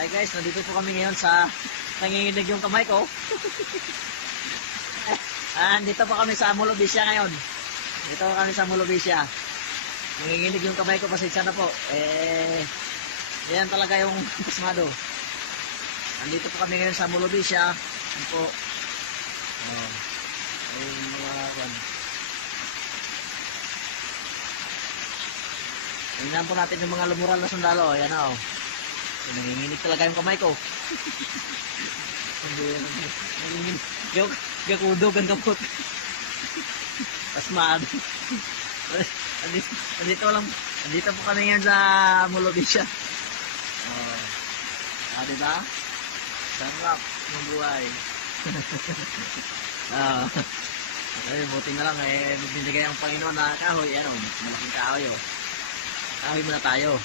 Hi guys, nandito po kami ngayon sa nanginginig yung kamay ko. Dito po kami sa Mulobisya ngayon. Dito po kami sa Mulobisya. Nanginginig yung kamay ko, pasensya na po. Yan talaga yung pasmado. Nandito po kami ngayon sa Mulobisya. Yan po. Ayun mga kan. Tingnan po natin yung mga lumural na sundalo. Ayan o. Nanginginig talaga yung kamay ko. Nanginginig. Yung gakudog ang kapot. Pasmado. Andito po kami ngayon sa Mulobisya. Diba? Sarap ng buhay. Okay, buti na lang magbibigay ang Panginoon na kahoy. Ano, malaking kahoy. Kahoy muna tayo.